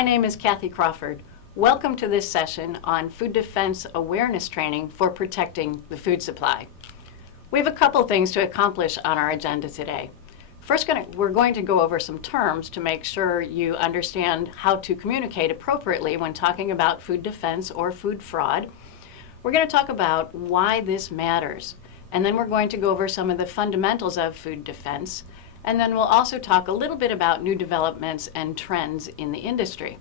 My name is Kathy Crawford. Welcome to this session on food defense awareness training for protecting the food supply. We have a couple things to accomplish on our agenda today. First, we're going to go over some terms to make sure you understand how to communicate appropriately when talking about food defense or food fraud. We're going to talk about why this matters, and then we're going to go over some of the fundamentals of food defense, and then we'll also talk a little bit about new developments and trends in the industry.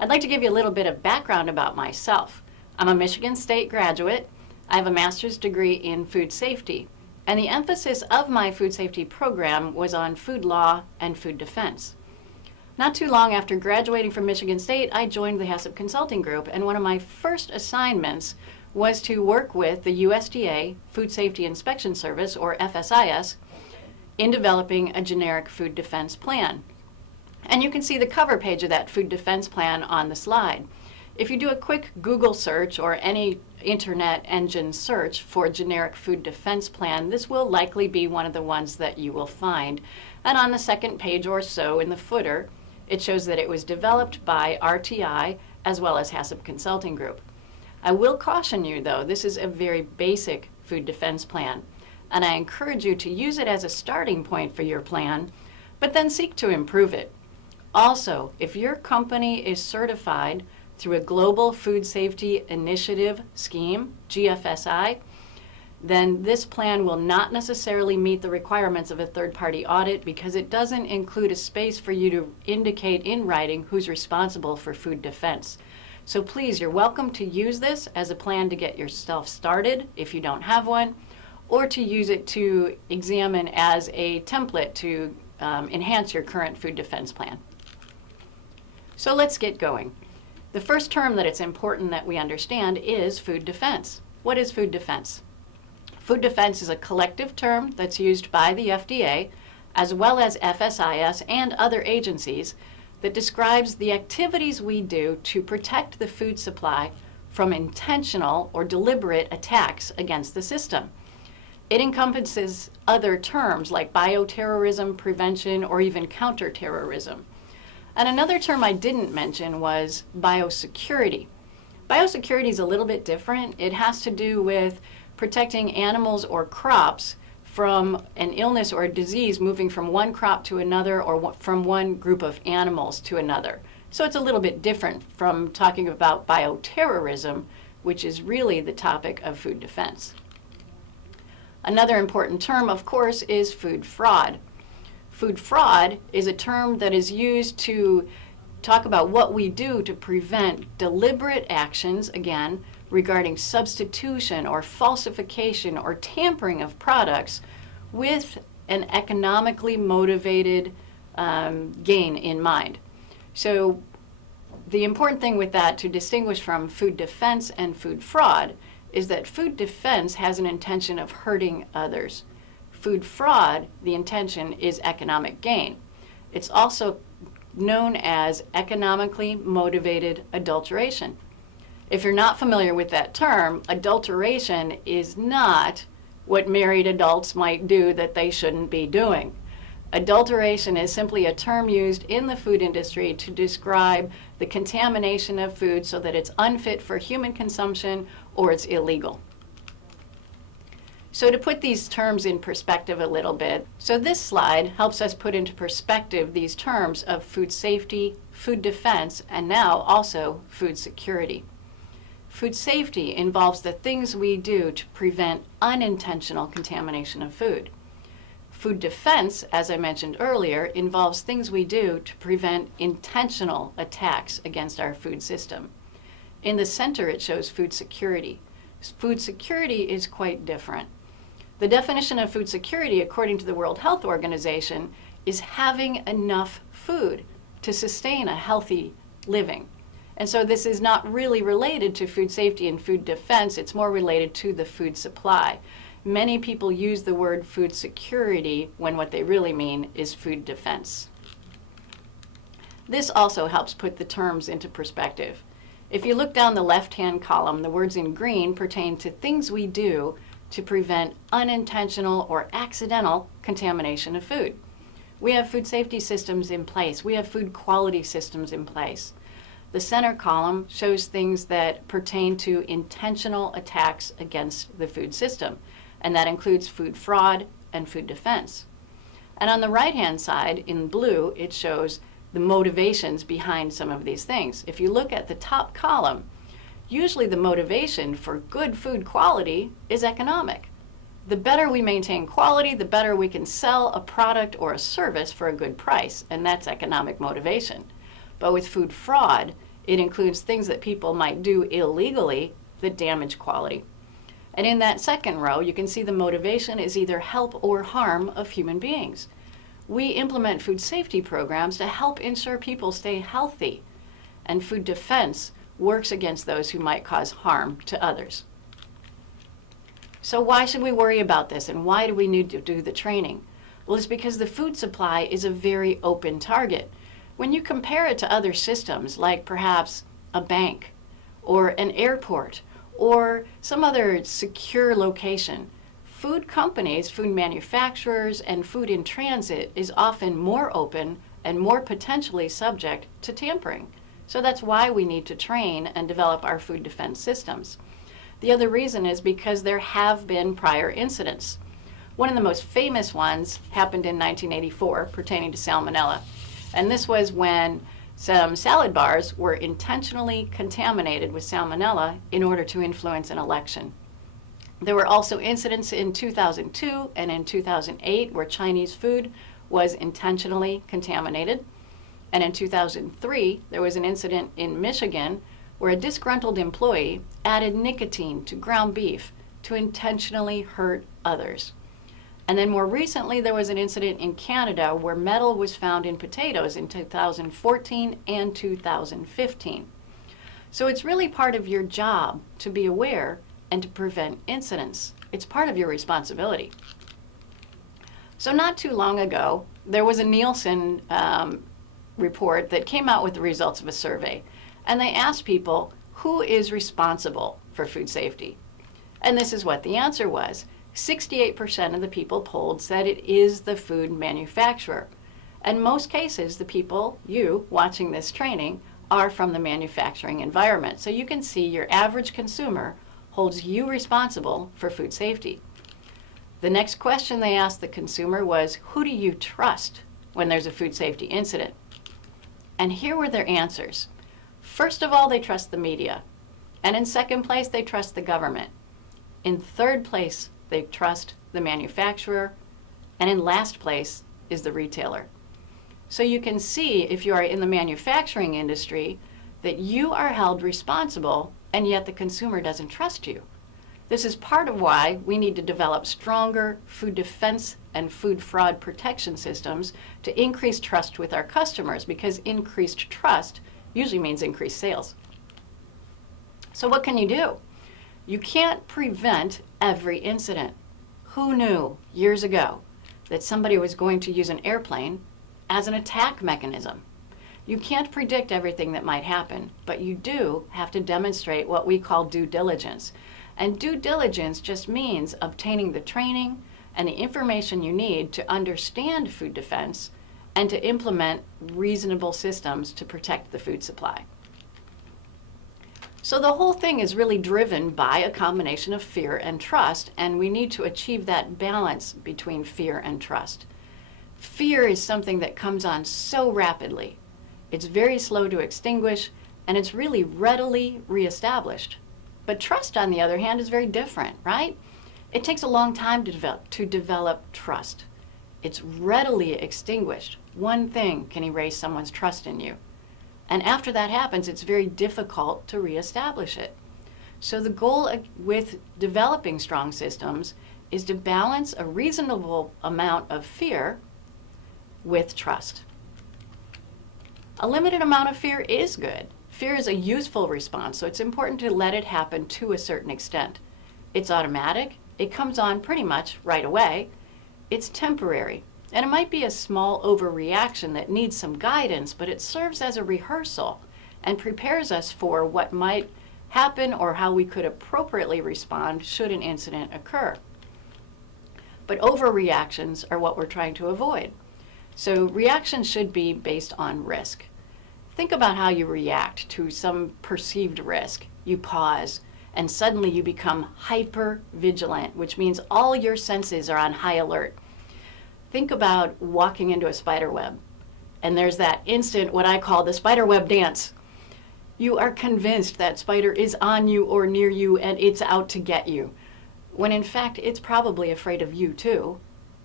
I'd like to give you a little bit of background about myself. I'm a Michigan State graduate. I have a master's degree in food safety, and the emphasis of my food safety program was on food law and food defense. Not too long after graduating from Michigan State, I joined the HACCP Consulting Group, and one of my first assignments was to work with the USDA Food Safety Inspection Service, or FSIS, in developing a generic food defense plan. And you can see the cover page of that food defense plan on the slide. If you do a quick Google search or any internet engine search for generic food defense plan, this will likely be one of the ones that you will find. And on the second page or so in the footer, it shows that it was developed by RTI as well as HACCP Consulting Group. I will caution you though, this is a very basic food defense plan, and I encourage you to use it as a starting point for your plan, but then seek to improve it. Also, if your company is certified through a Global Food Safety Initiative scheme, GFSI, then this plan will not necessarily meet the requirements of a third-party audit because it doesn't include a space for you to indicate in writing who's responsible for food defense. So please, you're welcome to use this as a plan to get yourself started if you don't have one, or to use it to examine as a template to enhance your current food defense plan. So let's get going. The first term that it's important that we understand is food defense. What is food defense? Food defense is a collective term that's used by the FDA as well as FSIS and other agencies that describes the activities we do to protect the food supply from intentional or deliberate attacks against the system. It encompasses other terms like bioterrorism, prevention, or even counterterrorism. And another term I didn't mention was biosecurity. Biosecurity is a little bit different. It has to do with protecting animals or crops from an illness or a disease moving from one crop to another or from one group of animals to another. So it's a little bit different from talking about bioterrorism, which is really the topic of food defense. Another important term, of course, is food fraud. Food fraud is a term that is used to talk about what we do to prevent deliberate actions, again, regarding substitution or falsification or tampering of products with an economically motivated gain in mind. So the important thing with that to distinguish from food defense and food fraud is that food defense has an intention of hurting others. Food fraud, the intention is economic gain. It's also known as economically motivated adulteration. If you're not familiar with that term, adulteration is not what married adults might do that they shouldn't be doing. Adulteration is simply a term used in the food industry to describe the contamination of food so that it's unfit for human consumption or it's illegal. So to put these terms in perspective a little bit, so this slide helps us put into perspective these terms of food safety, food defense, and now also food security. Food safety involves the things we do to prevent unintentional contamination of food. Food defense, as I mentioned earlier, involves things we do to prevent intentional attacks against our food system. In the center, it shows food security. Food security is quite different. The definition of food security, according to the World Health Organization, is having enough food to sustain a healthy living. And so this is not really related to food safety and food defense, it's more related to the food supply. Many people use the word food security when what they really mean is food defense. This also helps put the terms into perspective. If you look down the left-hand column, the words in green pertain to things we do to prevent unintentional or accidental contamination of food. We have food safety systems in place. We have food quality systems in place. The center column shows things that pertain to intentional attacks against the food system, and that includes food fraud and food defense. And on the right-hand side, in blue, it shows the motivations behind some of these things. If you look at the top column, usually the motivation for good food quality is economic. The better we maintain quality, the better we can sell a product or a service for a good price, and that's economic motivation. But with food fraud, it includes things that people might do illegally that damage quality. And in that second row, you can see the motivation is either help or harm of human beings. We implement food safety programs to help ensure people stay healthy, and food defense works against those who might cause harm to others. So why should we worry about this, and why do we need to do the training? Well, it's because the food supply is a very open target. When you compare it to other systems, like perhaps a bank or an airport or some other secure location, food companies, food manufacturers, and food in transit is often more open and more potentially subject to tampering. So that's why we need to train and develop our food defense systems. The other reason is because there have been prior incidents. One of the most famous ones happened in 1984 pertaining to salmonella. And this was when some salad bars were intentionally contaminated with salmonella in order to influence an election. There were also incidents in 2002 and in 2008 where Chinese food was intentionally contaminated. And in 2003, there was an incident in Michigan where a disgruntled employee added nicotine to ground beef to intentionally hurt others. And then more recently, there was an incident in Canada where metal was found in potatoes in 2014 and 2015. So it's really part of your job to be aware and to prevent incidents. It's part of your responsibility. So not too long ago, there was a Nielsen report that came out with the results of a survey. And they asked people, who is responsible for food safety? And this is what the answer was. 68% of the people polled said it is the food manufacturer. In most cases, the people, you watching this training, are from the manufacturing environment. So you can see your average consumer holds you responsible for food safety. The next question they asked the consumer was, who do you trust when there's a food safety incident? And here were their answers. First of all, they trust the media. And in second place, they trust the government. In third place, they trust the manufacturer. And in last place is the retailer. So you can see, if you are in the manufacturing industry, that you are held responsible, and yet the consumer doesn't trust you. This is part of why we need to develop stronger food defense and food fraud protection systems to increase trust with our customers, because increased trust usually means increased sales. So what can you do? You can't prevent every incident. Who knew years ago that somebody was going to use an airplane as an attack mechanism? You can't predict everything that might happen, but you do have to demonstrate what we call due diligence. And due diligence just means obtaining the training and the information you need to understand food defense and to implement reasonable systems to protect the food supply. So the whole thing is really driven by a combination of fear and trust, and we need to achieve that balance between fear and trust. Fear is something that comes on so rapidly. It's very slow to extinguish, and it's really readily reestablished. But trust, on the other hand, is very different, right? It takes a long time to develop trust. It's readily extinguished. One thing can erase someone's trust in you. And after that happens, it's very difficult to reestablish it. So the goal with developing strong systems is to balance a reasonable amount of fear with trust. A limited amount of fear is good. Fear is a useful response, so it's important to let it happen to a certain extent. It's automatic. It comes on pretty much right away. It's temporary. And it might be a small overreaction that needs some guidance, but it serves as a rehearsal and prepares us for what might happen or how we could appropriately respond should an incident occur. But overreactions are what we're trying to avoid. So reaction should be based on risk. Think about how you react to some perceived risk. You pause, and suddenly you become hyper vigilant, which means all your senses are on high alert. Think about walking into a spider web, and there's that instant, what I call the spider web dance. You are convinced that spider is on you or near you and it's out to get you, when in fact it's probably afraid of you too,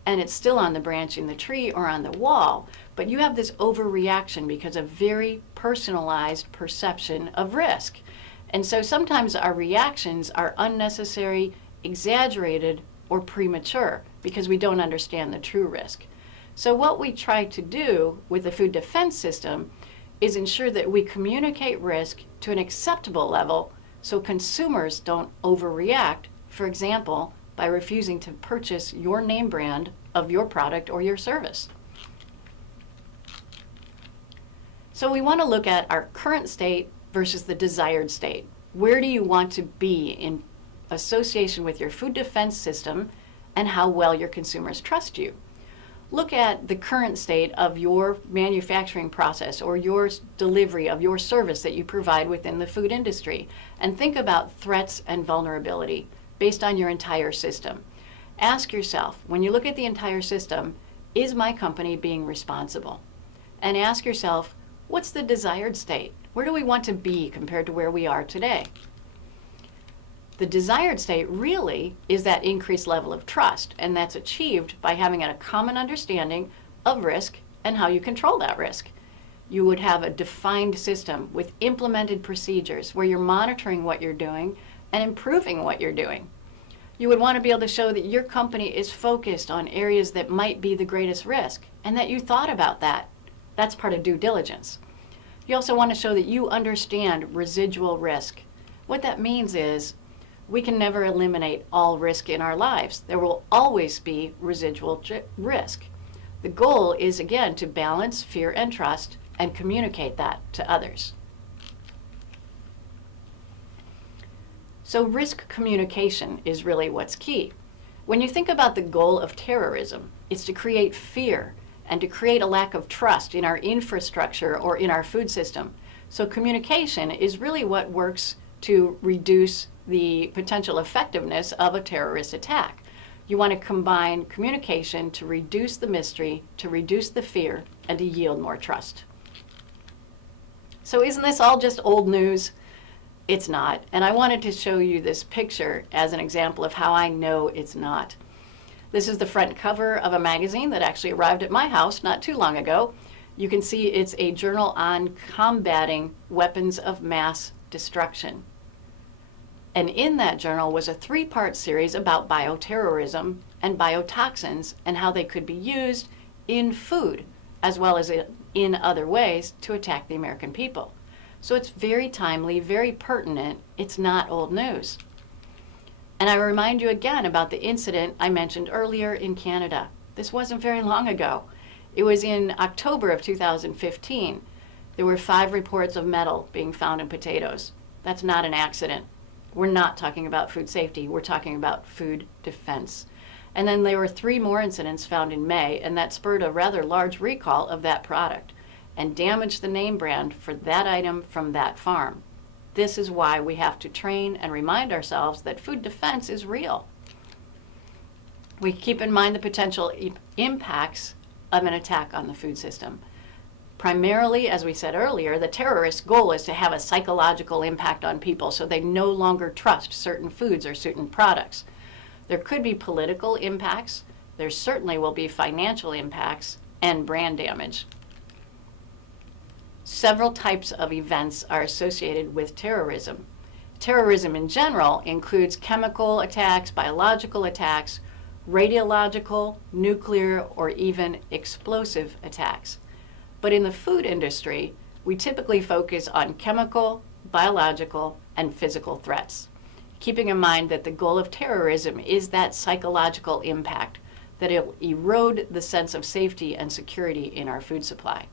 and it's still on the branch in the tree or on the wall, but you have this overreaction because of very personalized perception of risk. And so sometimes our reactions are unnecessary, exaggerated, or premature because we don't understand the true risk. So what we try to do with the food defense system is ensure that we communicate risk to an acceptable level so consumers don't overreact, for example, by refusing to purchase your name brand of your product or your service. So we want to look at our current state versus the desired state. Where do you want to be in association with your food defense system and how well your consumers trust you? Look at the current state of your manufacturing process or your delivery of your service that you provide within the food industry, and think about threats and vulnerability based on your entire system. Ask yourself, when you look at the entire system, is my company being responsible? And ask yourself, what's the desired state? Where do we want to be compared to where we are today? The desired state really is that increased level of trust, and that's achieved by having a common understanding of risk and how you control that risk. You would have a defined system with implemented procedures where you're monitoring what you're doing and improving what you're doing. You would want to be able to show that your company is focused on areas that might be the greatest risk and that you thought about that. That's part of due diligence. You also want to show that you understand residual risk. What that means is we can never eliminate all risk in our lives. There will always be residual risk. The goal is, again, to balance fear and trust and communicate that to others. So risk communication is really what's key. When you think about the goal of terrorism, it's to create fear and to create a lack of trust in our infrastructure or in our food system. So communication is really what works to reduce the potential effectiveness of a terrorist attack. You want to combine communication to reduce the mystery, to reduce the fear, and to yield more trust. So isn't this all just old news? It's not. And I wanted to show you this picture as an example of how I know it's not. This is the front cover of a magazine that actually arrived at my house not too long ago. You can see it's a journal on combating weapons of mass destruction. And in that journal was a 3-part series about bioterrorism and biotoxins and how they could be used in food as well as in other ways to attack the American people. So it's very timely, very pertinent. It's not old news. And I remind you again about the incident I mentioned earlier in Canada. This wasn't very long ago. It was in October of 2015. There were 5 reports of metal being found in potatoes. That's not an accident. We're not talking about food safety. We're talking about food defense. And then there were 3 more incidents found in May, and that spurred a rather large recall of that product and damaged the name brand for that item from that farm. This is why we have to train and remind ourselves that food defense is real. We keep in mind the potential impacts of an attack on the food system. Primarily, as we said earlier, the terrorist's goal is to have a psychological impact on people so they no longer trust certain foods or certain products. There could be political impacts. There certainly will be financial impacts and brand damage. Several types of events are associated with terrorism. Terrorism in general includes chemical attacks, biological attacks, radiological, nuclear, or even explosive attacks. But in the food industry, we typically focus on chemical, biological, and physical threats, keeping in mind that the goal of terrorism is that psychological impact, that it will erode the sense of safety and security in our food supply.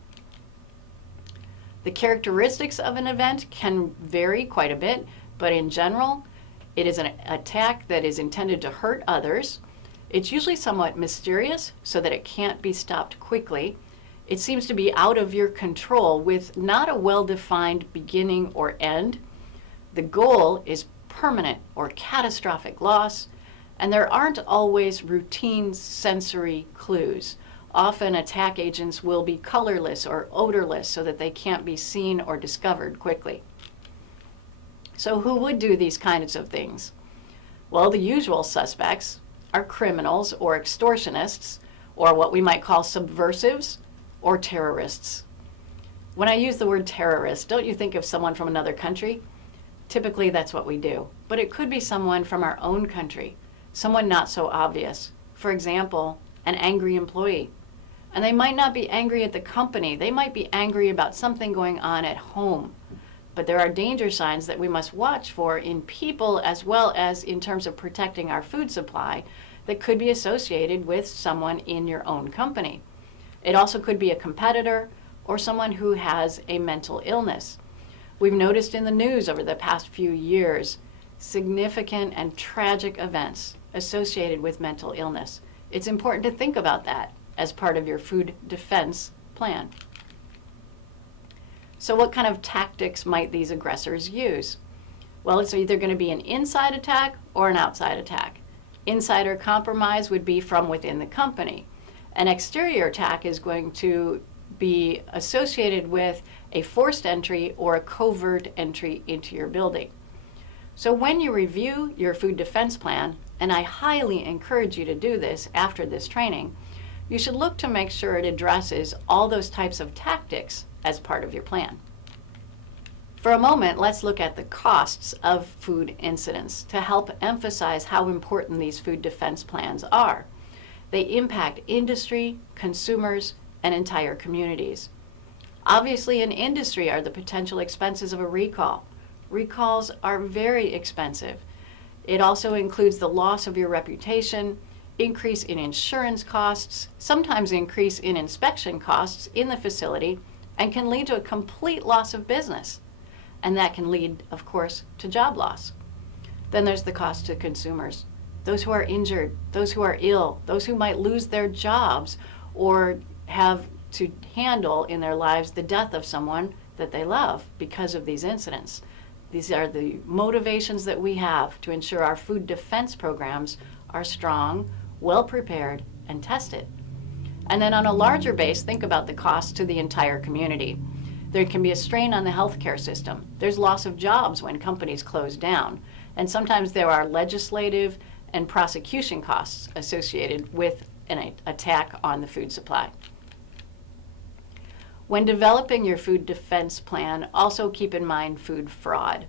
The characteristics of an event can vary quite a bit, but in general, it is an attack that is intended to hurt others. It's usually somewhat mysterious so that it can't be stopped quickly. It seems to be out of your control with not a well-defined beginning or end. The goal is permanent or catastrophic loss, and there aren't always routine sensory clues. Often attack agents will be colorless or odorless so that they can't be seen or discovered quickly. So who would do these kinds of things? Well, the usual suspects are criminals or extortionists, or what we might call subversives or terrorists. When I use the word terrorist, don't you think of someone from another country? Typically that's what we do, but it could be someone from our own country, someone not so obvious. For example, an angry employee. And they might not be angry at the company, they might be angry about something going on at home. But there are danger signs that we must watch for in people as well as in terms of protecting our food supply that could be associated with someone in your own company. It also could be a competitor or someone who has a mental illness. We've noticed in the news over the past few years significant and tragic events associated with mental illness. It's important to think about that as part of your food defense plan. So what kind of tactics might these aggressors use? Well, it's either going to be an inside attack or an outside attack. Insider compromise would be from within the company. An exterior attack is going to be associated with a forced entry or a covert entry into your building. So when you review your food defense plan, and I highly encourage you to do this after this training, you should look to make sure it addresses all those types of tactics as part of your plan. For a moment, let's look at the costs of food incidents to help emphasize how important these food defense plans are. They impact industry, consumers, and entire communities. Obviously, in industry are the potential expenses of a recall. Recalls are very expensive. It also includes the loss of your reputation, increase in insurance costs, sometimes increase in inspection costs in the facility, and can lead to a complete loss of business. And that can lead, of course, to job loss. Then there's the cost to consumers. Those who are injured, those who are ill, those who might lose their jobs or have to handle in their lives the death of someone that they love because of these incidents. These are the motivations that we have to ensure our food defense programs are strong, well prepared, and tested. And then on a larger base, think about the cost to the entire community. There can be a strain on the healthcare system. There's loss of jobs when companies close down. And sometimes there are legislative and prosecution costs associated with an attack on the food supply. When developing your food defense plan, also keep in mind food fraud.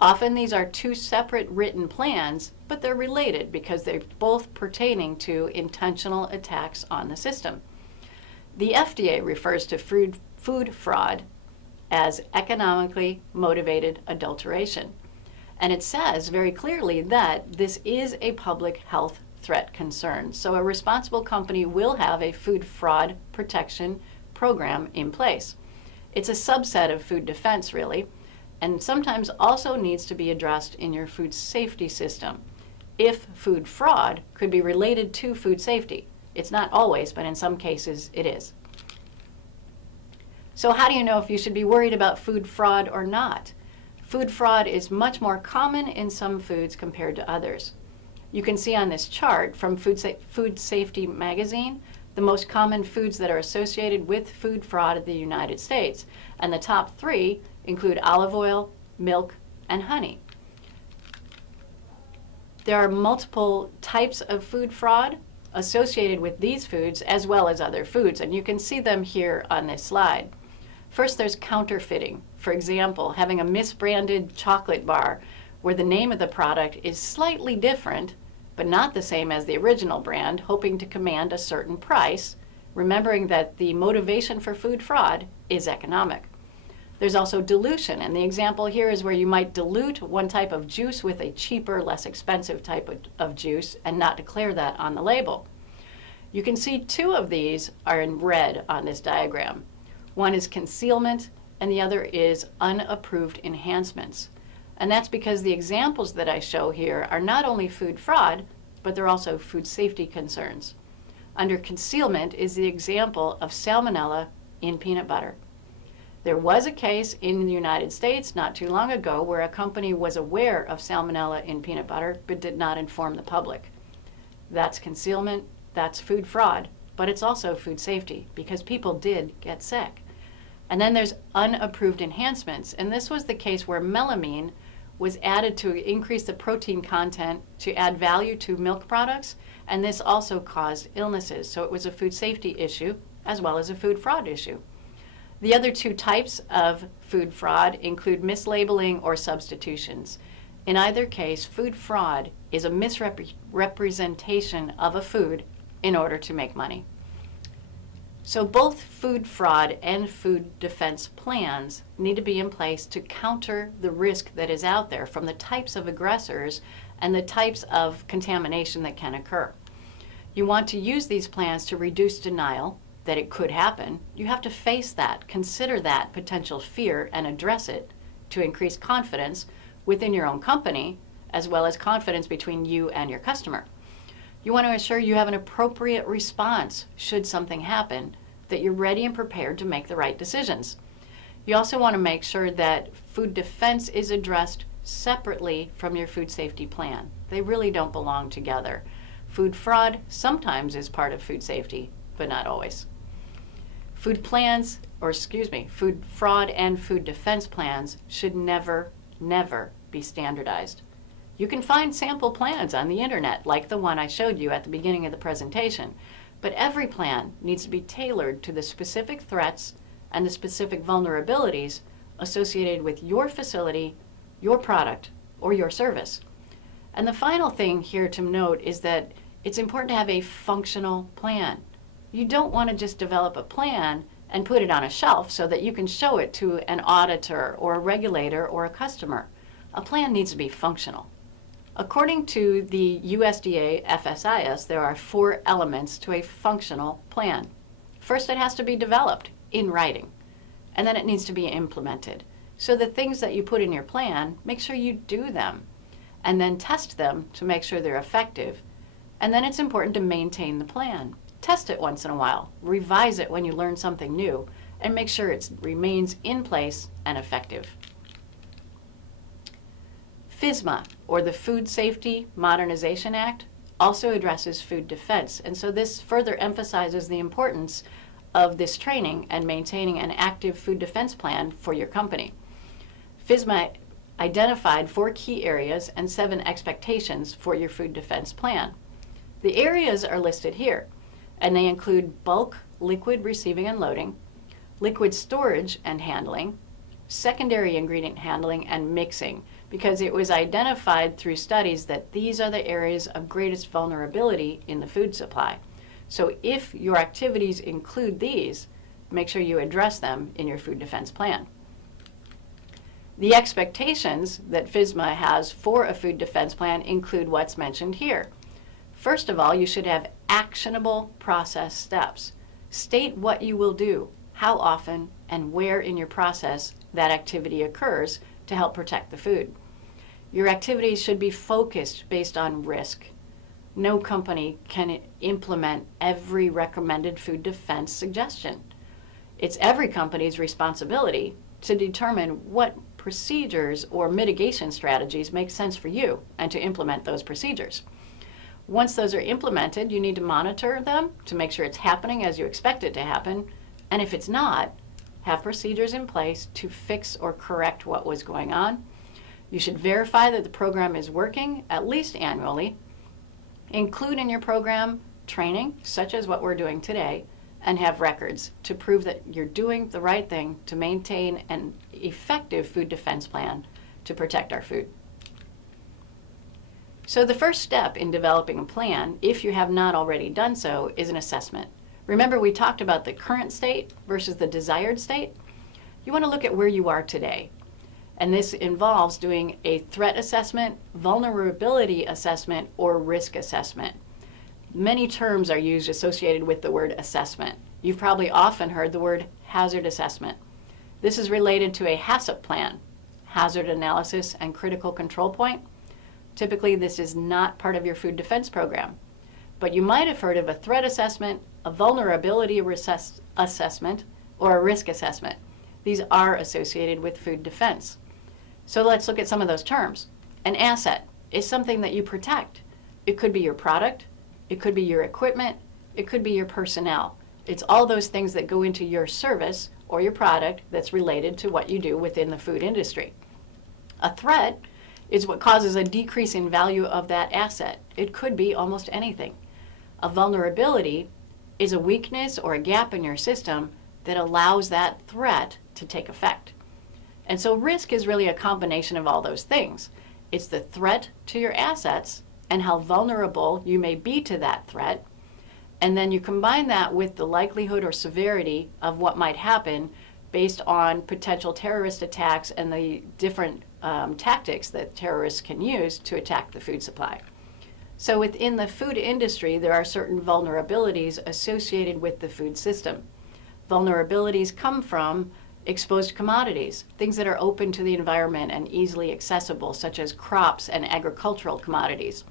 Often these are two separate written plans, but they're related because they're both pertaining to intentional attacks on the system. The FDA refers to food fraud as economically motivated adulteration. And it says very clearly that this is a public health threat concern. So a responsible company will have a food fraud protection program in place. It's a subset of food defense, really, and sometimes also needs to be addressed in your food safety system if food fraud could be related to food safety. It's not always, but in some cases it is. So how do you know if you should be worried about food fraud or not? Food fraud is much more common in some foods compared to others. You can see on this chart from Food Safety magazine the most common foods that are associated with food fraud in the United States. And the top 3 include olive oil, milk, and honey. There are multiple types of food fraud associated with these foods as well as other foods, and you can see them here on this slide. First, there's counterfeiting. For example, having a misbranded chocolate bar where the name of the product is slightly different but not the same as the original brand, hoping to command a certain price, remembering that the motivation for food fraud is economic. There's also dilution, and the example here is where you might dilute one type of juice with a cheaper, less expensive type of juice and not declare that on the label. You can see 2 of these are in red on this diagram. One is concealment, and the other is unapproved enhancements. And that's because the examples that I show here are not only food fraud, but they're also food safety concerns. Under concealment is the example of salmonella in peanut butter. There was a case in the United States not too long ago where a company was aware of salmonella in peanut butter but did not inform the public. That's concealment, that's food fraud, but it's also food safety because people did get sick. And then there's unapproved enhancements, and this was the case where melamine was added to increase the protein content to add value to milk products, and this also caused illnesses. So it was a food safety issue as well as a food fraud issue. The other two types of food fraud include mislabeling or substitutions. In either case, food fraud is a misrepresentation of a food in order to make money. So both food fraud and food defense plans need to be in place to counter the risk that is out there from the types of aggressors and the types of contamination that can occur. You want to use these plans to reduce denial that it could happen. You have to face that, consider that potential fear and address it to increase confidence within your own company as well as confidence between you and your customer. You want to ensure you have an appropriate response should something happen, that you're ready and prepared to make the right decisions. You also want to make sure that food defense is addressed separately from your food safety plan. They really don't belong together. Food fraud sometimes is part of food safety, but not always. Food fraud and food defense plans should never be standardized. You can find sample plans on the internet, like the one I showed you at the beginning of the presentation, but every plan needs to be tailored to the specific threats and the specific vulnerabilities associated with your facility, your product, or your service. And the final thing here to note is that it's important to have a functional plan. You don't want to just develop a plan and put it on a shelf so that you can show it to an auditor or a regulator or a customer. A plan needs to be functional. According to the USDA FSIS, there are 4 elements to a functional plan. First, it has to be developed in writing, and then it needs to be implemented. So the things that you put in your plan, make sure you do them, and then test them to make sure they're effective. And then it's important to maintain the plan. Test it once in a while, revise it when you learn something new, and make sure it remains in place and effective. FSMA, or the Food Safety Modernization Act, also addresses food defense, and so this further emphasizes the importance of this training and maintaining an active food defense plan for your company. FSMA identified 4 key areas and 7 expectations for your food defense plan. The areas are listed here, and they include bulk liquid receiving and loading, liquid storage and handling, secondary ingredient handling, and mixing, because it was identified through studies that these are the areas of greatest vulnerability in the food supply. So if your activities include these, make sure you address them in your food defense plan. The expectations that FSMA has for a food defense plan include what's mentioned here. First of all, you should have actionable process steps. State what you will do, how often, and where in your process that activity occurs to help protect the food. Your activities should be focused based on risk. No company can implement every recommended food defense suggestion. It's every company's responsibility to determine what procedures or mitigation strategies make sense for you and to implement those procedures. Once those are implemented, you need to monitor them to make sure it's happening as you expect it to happen, and if it's not, have procedures in place to fix or correct what was going on. You should verify that the program is working at least annually. Include in your program training, such as what we're doing today, and have records to prove that you're doing the right thing to maintain an effective food defense plan to protect our food. So the first step in developing a plan, if you have not already done so, is an assessment. Remember, we talked about the current state versus the desired state. You want to look at where you are today. And this involves doing a threat assessment, vulnerability assessment, or risk assessment. Many terms are used associated with the word assessment. You've probably often heard the word hazard assessment. This is related to a HACCP plan, hazard analysis and critical control point. Typically, this is not part of your food defense program, but you might have heard of a threat assessment, a vulnerability assessment, or a risk assessment. These are associated with food defense. So let's look at some of those terms. An asset is something that you protect. It could be your product, it could be your equipment, it could be your personnel. It's all those things that go into your service or your product that's related to what you do within the food industry. A threat is what causes a decrease in value of that asset. It could be almost anything. A vulnerability is a weakness or a gap in your system that allows that threat to take effect. And so risk is really a combination of all those things. It's the threat to your assets and how vulnerable you may be to that threat. And then you combine that with the likelihood or severity of what might happen based on potential terrorist attacks and the different tactics that terrorists can use to attack the food supply. So within the food industry, there are certain vulnerabilities associated with the food system. Vulnerabilities come from exposed commodities, things that are open to the environment and easily accessible, such as crops and agricultural commodities.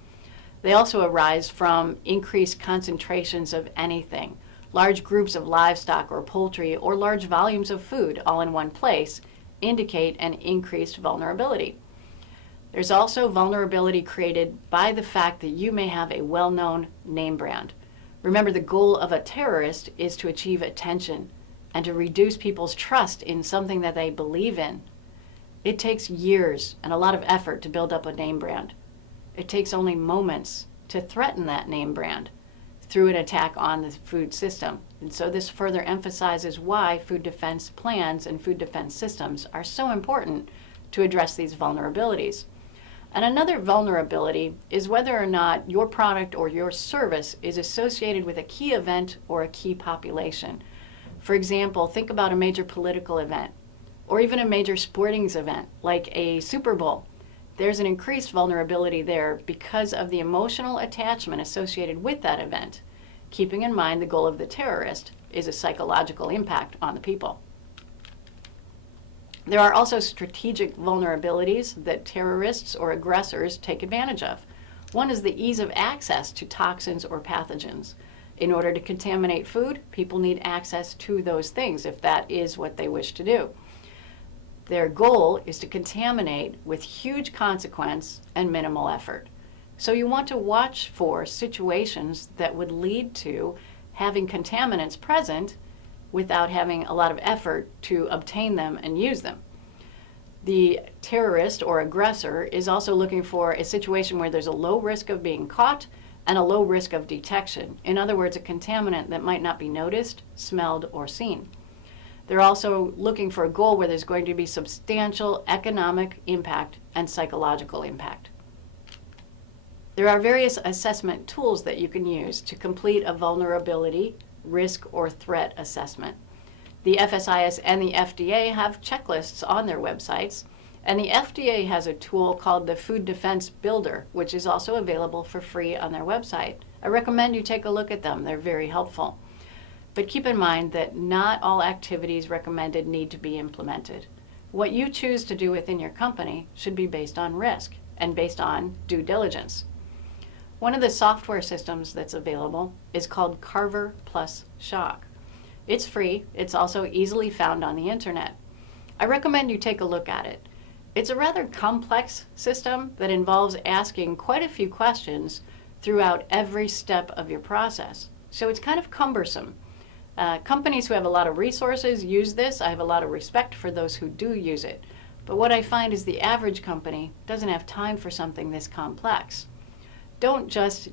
They also arise from increased concentrations of anything, large groups of livestock or poultry, or large volumes of food all in one place indicate an increased vulnerability. There's also vulnerability created by the fact that you may have a well-known name brand. Remember, the goal of a terrorist is to achieve attention and to reduce people's trust in something that they believe in. It takes years and a lot of effort to build up a name brand. It takes only moments to threaten that name brand through an attack on the food system. And so this further emphasizes why food defense plans and food defense systems are so important to address these vulnerabilities. And another vulnerability is whether or not your product or your service is associated with a key event or a key population. For example, think about a major political event or even a major sporting event like a Super Bowl. There's an increased vulnerability there because of the emotional attachment associated with that event, keeping in mind the goal of the terrorist is a psychological impact on the people. There are also strategic vulnerabilities that terrorists or aggressors take advantage of. One is the ease of access to toxins or pathogens. In order to contaminate food, people need access to those things if that is what they wish to do. Their goal is to contaminate with huge consequence and minimal effort. So you want to watch for situations that would lead to having contaminants present without having a lot of effort to obtain them and use them. The terrorist or aggressor is also looking for a situation where there's a low risk of being caught and a low risk of detection. In other words, a contaminant that might not be noticed, smelled, or seen. They're also looking for a goal where there's going to be substantial economic impact and psychological impact. There are various assessment tools that you can use to complete a vulnerability, risk, or threat assessment. The FSIS and the FDA have checklists on their websites, and the FDA has a tool called the Food Defense Builder, which is also available for free on their website. I recommend you take a look at them. They're very helpful. But keep in mind that not all activities recommended need to be implemented. What you choose to do within your company should be based on risk and based on due diligence. One of the software systems that's available is called Carver Plus Shock. It's free. It's also easily found on the internet. I recommend you take a look at it. It's a rather complex system that involves asking quite a few questions throughout every step of your process. So it's kind of cumbersome. Companies who have a lot of resources use this. I have a lot of respect for those who do use it. But what I find is the average company doesn't have time for something this complex. Don't just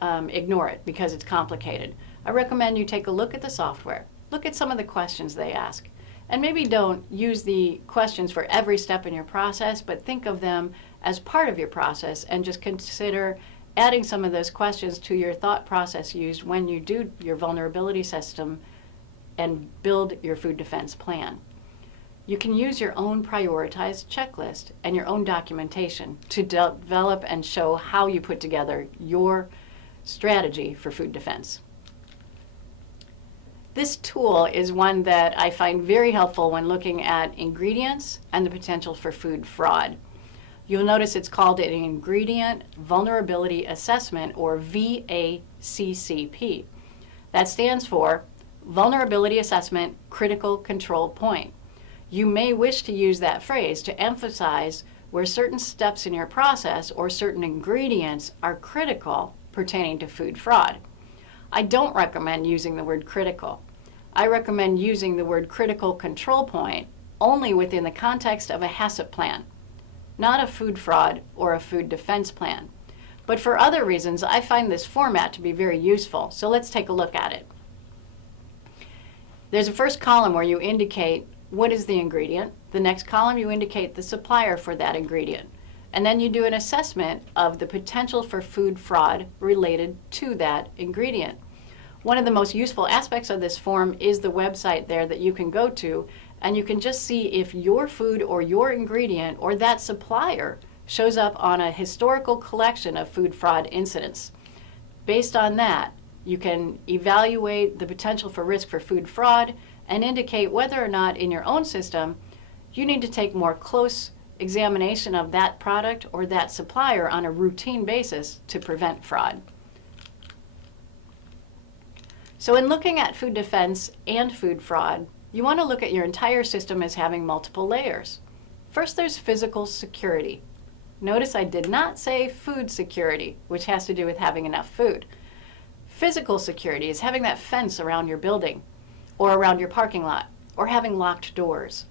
ignore it because it's complicated. I recommend you take a look at the software. Look at some of the questions they ask. And maybe don't use the questions for every step in your process, but think of them as part of your process and just consider adding some of those questions to your thought process used when you do your vulnerability system and build your food defense plan. You can use your own prioritized checklist and your own documentation to develop and show how you put together your strategy for food defense. This tool is one that I find very helpful when looking at ingredients and the potential for food fraud. You'll notice it's called an Ingredient Vulnerability Assessment, or VACCP. That stands for Vulnerability Assessment Critical Control Point. You may wish to use that phrase to emphasize where certain steps in your process or certain ingredients are critical pertaining to food fraud. I don't recommend using the word critical. I recommend using the word critical control point only within the context of a HACCP plan, not a food fraud or a food defense plan. But for other reasons, I find this format to be very useful, so let's take a look at it. There's a first column where you indicate what is the ingredient. The next column, you indicate the supplier for that ingredient. And then you do an assessment of the potential for food fraud related to that ingredient. One of the most useful aspects of this form is the website there that you can go to, and you can just see if your food or your ingredient or that supplier shows up on a historical collection of food fraud incidents. Based on that, you can evaluate the potential for risk for food fraud and indicate whether or not in your own system you need to take more close examination of that product or that supplier on a routine basis to prevent fraud. So in looking at food defense and food fraud, you want to look at your entire system as having multiple layers. First, there's physical security. Notice I did not say food security, which has to do with having enough food. Physical security is having that fence around your building or around your parking lot or having locked doors.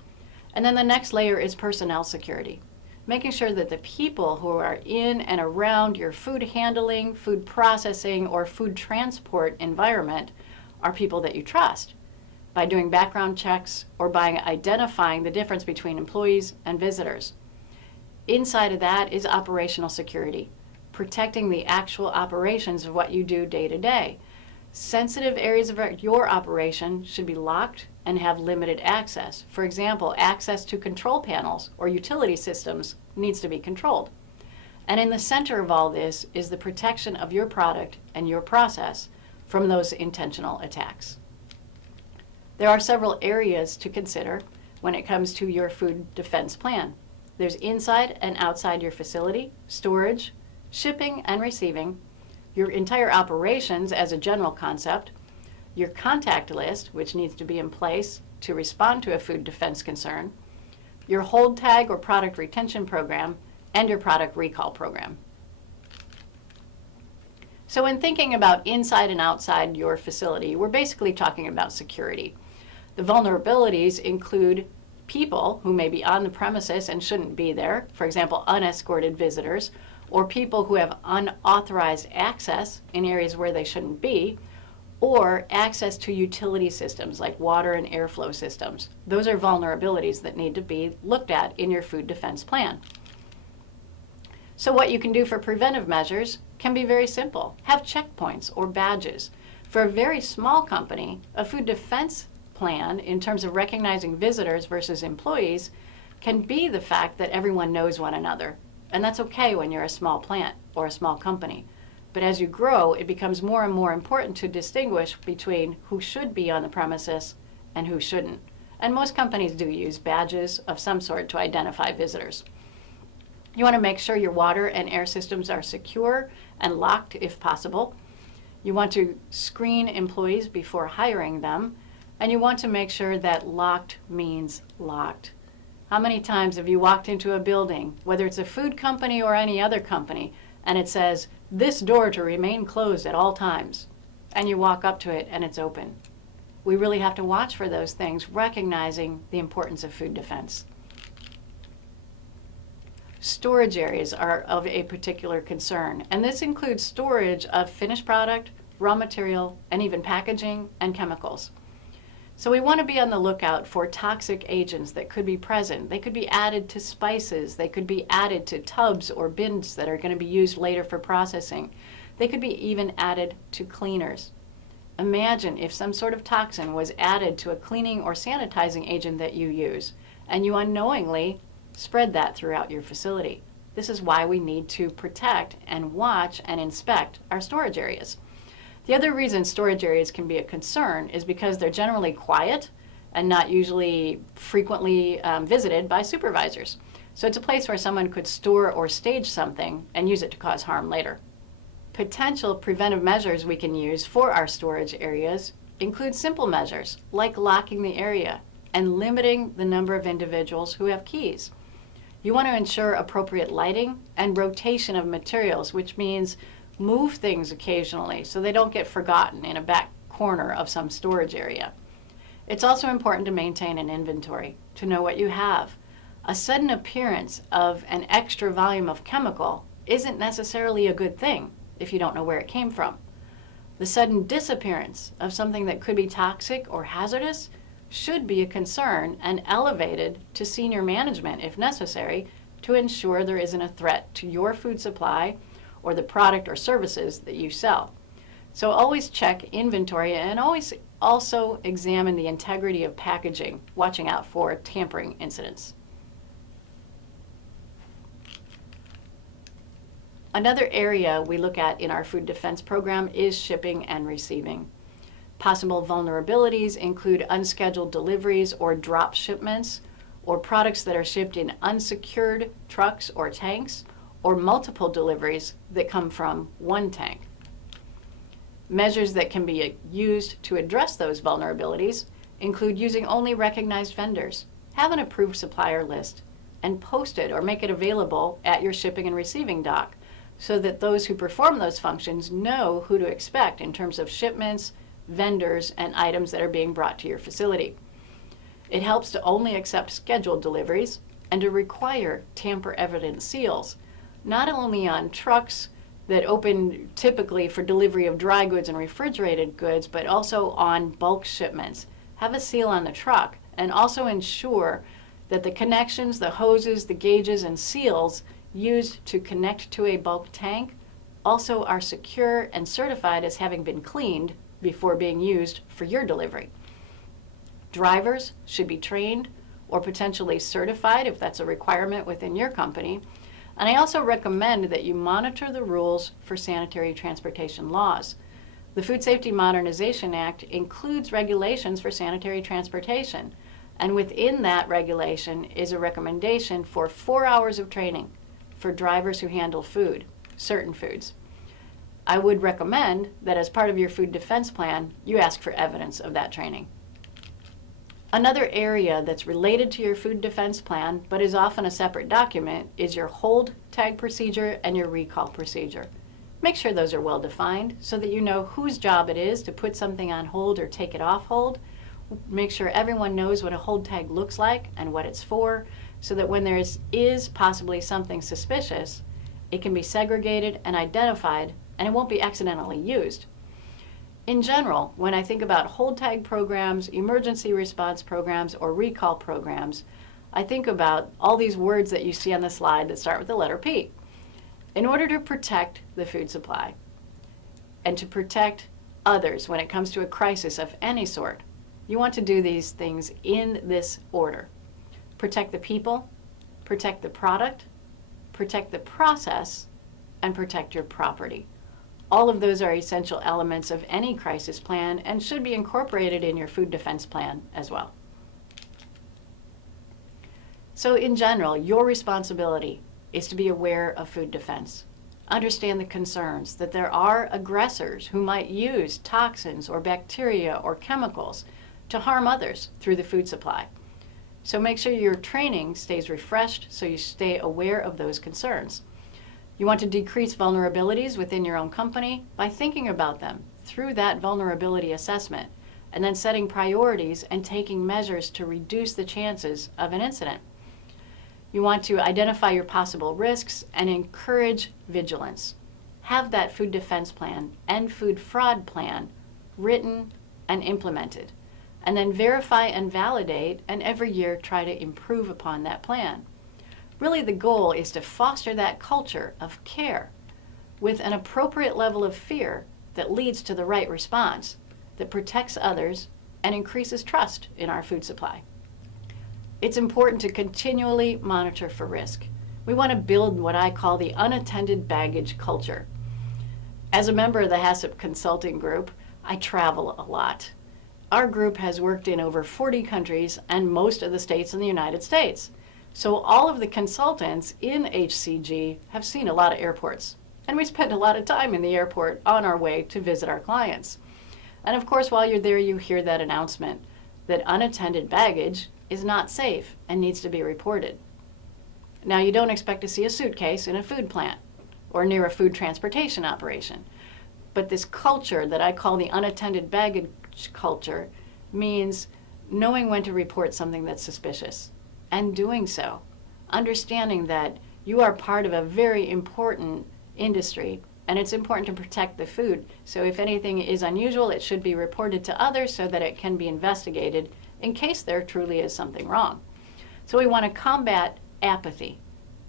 And then the next layer is personnel security, making sure that the people who are in and around your food handling, food processing, or food transport environment are people that you trust by doing background checks or by identifying the difference between employees and visitors. Inside of that is operational security, protecting the actual operations of what you do day to day. Sensitive areas of your operation should be locked and have limited access. For example, access to control panels or utility systems needs to be controlled. And in the center of all this is the protection of your product and your process from those intentional attacks. There are several areas to consider when it comes to your food defense plan. There's inside and outside your facility, storage, shipping and receiving, your entire operations as a general concept, your contact list, which needs to be in place to respond to a food defense concern, your hold tag or product retention program, and your product recall program. So when thinking about inside and outside your facility, we're basically talking about security. The vulnerabilities include people who may be on the premises and shouldn't be there, for example, unescorted visitors, or people who have unauthorized access in areas where they shouldn't be, or access to utility systems like water and airflow systems. Those are vulnerabilities that need to be looked at in your food defense plan. So what you can do for preventive measures can be very simple. Have checkpoints or badges. For a very small company, a food defense plan in terms of recognizing visitors versus employees can be the fact that everyone knows one another. And that's okay when you're a small plant or a small company. But as you grow, it becomes more and more important to distinguish between who should be on the premises and who shouldn't. And most companies do use badges of some sort to identify visitors. You want to make sure your water and air systems are secure and locked if possible. You want to screen employees before hiring them. And you want to make sure that locked means locked. How many times have you walked into a building, whether it's a food company or any other company, and it says, "This door to remain closed at all times," and you walk up to it and it's open? We really have to watch for those things, recognizing the importance of food defense. Storage areas are of a particular concern, and this includes storage of finished product, raw material, and even packaging and chemicals. So we want to be on the lookout for toxic agents that could be present. They could be added to spices. They could be added to tubs or bins that are going to be used later for processing. They could be even added to cleaners. Imagine if some sort of toxin was added to a cleaning or sanitizing agent that you use, and you unknowingly spread that throughout your facility. This is why we need to protect and watch and inspect our storage areas. The other reason storage areas can be a concern is because they're generally quiet and not usually frequently visited by supervisors. So it's a place where someone could store or stage something and use it to cause harm later. Potential preventive measures we can use for our storage areas include simple measures like locking the area and limiting the number of individuals who have keys. You want to ensure appropriate lighting and rotation of materials, which means move things occasionally so they don't get forgotten in a back corner of some storage area. It's also important to maintain an inventory, to know what you have. A sudden appearance of an extra volume of chemical isn't necessarily a good thing if you don't know where it came from. The sudden disappearance of something that could be toxic or hazardous should be a concern and elevated to senior management if necessary to ensure there isn't a threat to your food supply or the product or services that you sell. So always check inventory and always also examine the integrity of packaging, watching out for tampering incidents. Another area we look at in our food defense program is shipping and receiving. Possible vulnerabilities include unscheduled deliveries or drop shipments, or products that are shipped in unsecured trucks or tanks, or multiple deliveries that come from one tank. Measures that can be used to address those vulnerabilities include using only recognized vendors, have an approved supplier list, and post it or make it available at your shipping and receiving dock so that those who perform those functions know who to expect in terms of shipments, vendors, and items that are being brought to your facility. It helps to only accept scheduled deliveries and to require tamper-evident seals, not only on trucks that open typically for delivery of dry goods and refrigerated goods, but also on bulk shipments. Have a seal on the truck and also ensure that the connections, the hoses, the gauges, and seals used to connect to a bulk tank also are secure and certified as having been cleaned before being used for your delivery. Drivers should be trained or potentially certified if that's a requirement within your company. And I also recommend that you monitor the rules for sanitary transportation laws. The Food Safety Modernization Act includes regulations for sanitary transportation, and within that regulation is a recommendation for 4 hours of training for drivers who handle food, certain foods. I would recommend that as part of your food defense plan, you ask for evidence of that training. Another area that's related to your food defense plan, but is often a separate document, is your hold tag procedure and your recall procedure. Make sure those are well defined so that you know whose job it is to put something on hold or take it off hold. Make sure everyone knows what a hold tag looks like and what it's for, so that when there is possibly something suspicious, it can be segregated and identified and it won't be accidentally used. In general, when I think about hold tag programs, emergency response programs, or recall programs, I think about all these words that you see on the slide that start with the letter P. In order to protect the food supply and to protect others when it comes to a crisis of any sort, you want to do these things in this order. Protect the people, protect the product, protect the process, and protect your property. All of those are essential elements of any crisis plan and should be incorporated in your food defense plan as well. So in general, your responsibility is to be aware of food defense. Understand the concerns that there are aggressors who might use toxins or bacteria or chemicals to harm others through the food supply. So make sure your training stays refreshed so you stay aware of those concerns. You want to decrease vulnerabilities within your own company by thinking about them through that vulnerability assessment and then setting priorities and taking measures to reduce the chances of an incident. You want to identify your possible risks and encourage vigilance. Have that food defense plan and food fraud plan written and implemented, and then verify and validate, and every year try to improve upon that plan. Really, the goal is to foster that culture of care with an appropriate level of fear that leads to the right response, that protects others and increases trust in our food supply. It's important to continually monitor for risk. We want to build what I call the unattended baggage culture. As a member of the HACCP Consulting Group, I travel a lot. Our group has worked in over 40 countries and most of the states in the United States. So all of the consultants in HCG have seen a lot of airports, and we spend a lot of time in the airport on our way to visit our clients. And of course, while you're there, you hear that announcement that unattended baggage is not safe and needs to be reported. Now, you don't expect to see a suitcase in a food plant or near a food transportation operation, but this culture that I call the unattended baggage culture means knowing when to report something that's suspicious and doing so, understanding that you are part of a very important industry and it's important to protect the food. So if anything is unusual, it should be reported to others so that it can be investigated in case there truly is something wrong. So we want to combat apathy,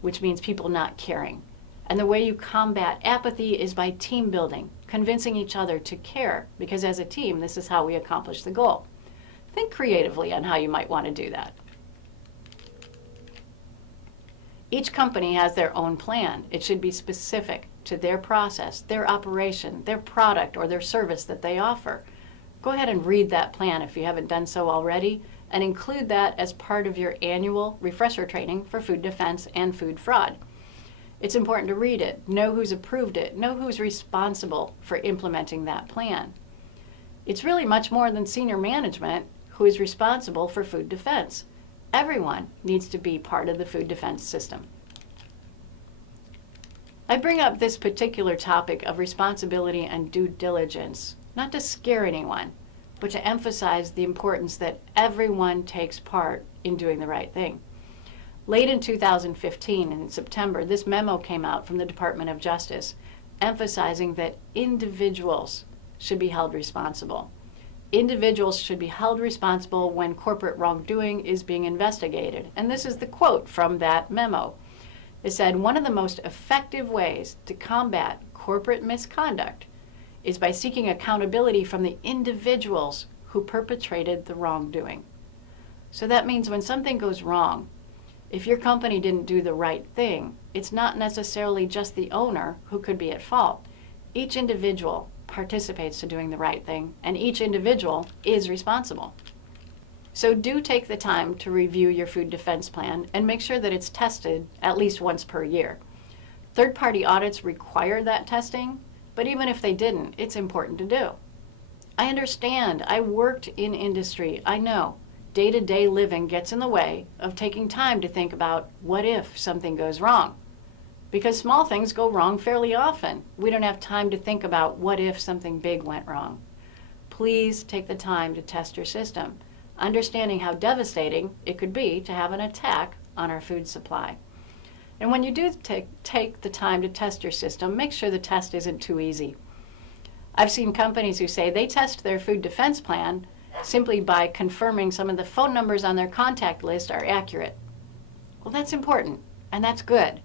which means people not caring. And the way you combat apathy is by team building, convincing each other to care, because as a team, this is how we accomplish the goal. Think creatively on how you might want to do that. Each company has their own plan. It should be specific to their process, their operation, their product, or their service that they offer. Go ahead and read that plan if you haven't done so already, and include that as part of your annual refresher training for food defense and food fraud. It's important to read it, know who's approved it, know who's responsible for implementing that plan. It's really much more than senior management who is responsible for food defense. Everyone needs to be part of the food defense system. I bring up this particular topic of responsibility and due diligence, not to scare anyone, but to emphasize the importance that everyone takes part in doing the right thing. Late in 2015, in September, this memo came out from the Department of Justice, emphasizing that individuals should be held responsible. Individuals should be held responsible when corporate wrongdoing is being investigated. And this is the quote from that memo. It said, "One of the most effective ways to combat corporate misconduct is by seeking accountability from the individuals who perpetrated the wrongdoing." So that means when something goes wrong, if your company didn't do the right thing, it's not necessarily just the owner who could be at fault. Each individual participates to doing the right thing, and each individual is responsible. So do take the time to review your food defense plan and make sure that it's tested at least once per year. Third-party audits require that testing, but even if they didn't, it's important to do. I understand. I worked in industry. I know. Day-to-day living gets in the way of taking time to think about what if something goes wrong. Because small things go wrong fairly often. We don't have time to think about what if something big went wrong. Please take the time to test your system, understanding how devastating it could be to have an attack on our food supply. And when you do take the time to test your system, make sure the test isn't too easy. I've seen companies who say they test their food defense plan simply by confirming some of the phone numbers on their contact list are accurate. Well, that's important, and that's good.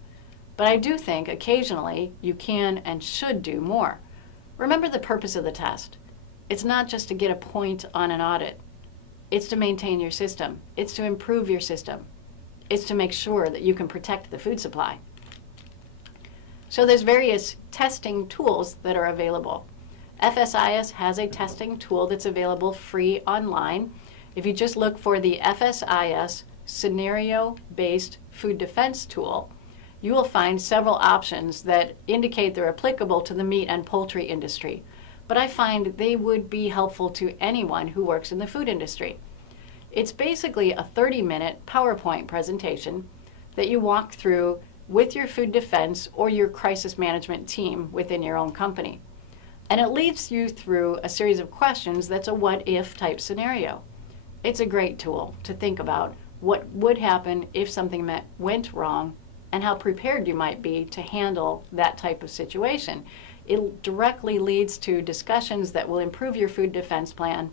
But I do think occasionally you can and should do more. Remember the purpose of the test. It's not just to get a point on an audit. It's to maintain your system. It's to improve your system. It's to make sure that you can protect the food supply. So there's various testing tools that are available. FSIS has a testing tool that's available free online. If you just look for the FSIS Scenario-Based Food Defense Tool, you will find several options that indicate they're applicable to the meat and poultry industry. But I find they would be helpful to anyone who works in the food industry. It's basically a 30-minute PowerPoint presentation that you walk through with your food defense or your crisis management team within your own company. And it leads you through a series of questions that's a what-if type scenario. It's a great tool to think about what would happen if something went wrong and how prepared you might be to handle that type of situation. It directly leads to discussions that will improve your food defense plan,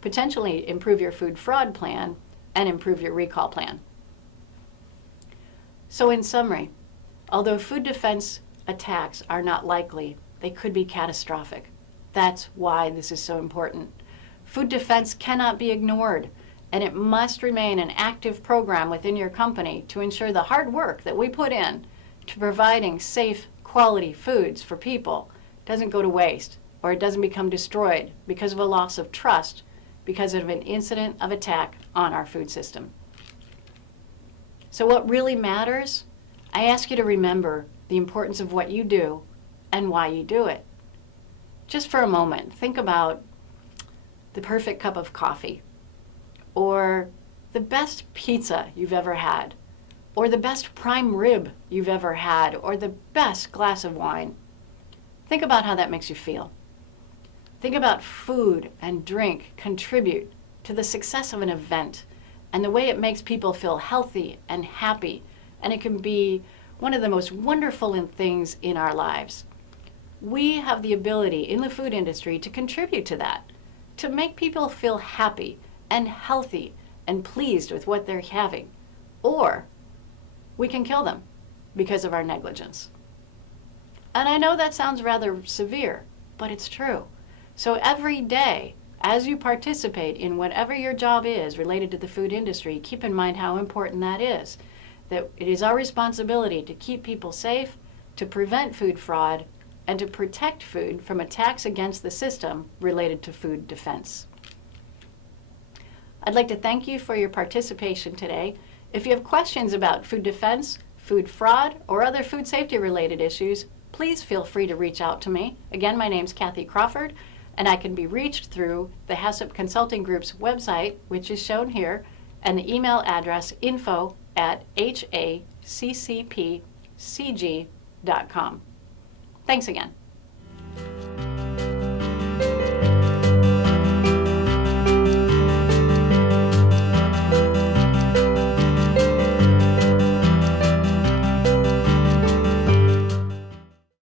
potentially improve your food fraud plan, and improve your recall plan. So in summary, although food defense attacks are not likely, they could be catastrophic. That's why this is so important. Food defense cannot be ignored, and it must remain an active program within your company to ensure the hard work that we put in to providing safe, quality foods for people doesn't go to waste, or it doesn't become destroyed because of a loss of trust because of an incident of attack on our food system. So what really matters? I ask you to remember the importance of what you do and why you do it. Just for a moment, think about the perfect cup of coffee, or the best pizza you've ever had, or the best prime rib you've ever had, or the best glass of wine. Think about how that makes you feel. Think about food and drink contribute to the success of an event and the way it makes people feel healthy and happy, and it can be one of the most wonderful things in our lives. We have the ability in the food industry to contribute to that, to make people feel happy and healthy and pleased with what they're having, or we can kill them because of our negligence. And I know that sounds rather severe, but it's true. So every day, as you participate in whatever your job is related to the food industry, keep in mind how important that is. That it is our responsibility to keep people safe, to prevent food fraud, and to protect food from attacks against the system related to food defense. I'd like to thank you for your participation today. If you have questions about food defense, food fraud, or other food safety related issues, please feel free to reach out to me. Again, my name's Kathy Crawford, and I can be reached through the HACCP Consulting Group's website, which is shown here, and the email address info@haccpcg.com. Thanks again.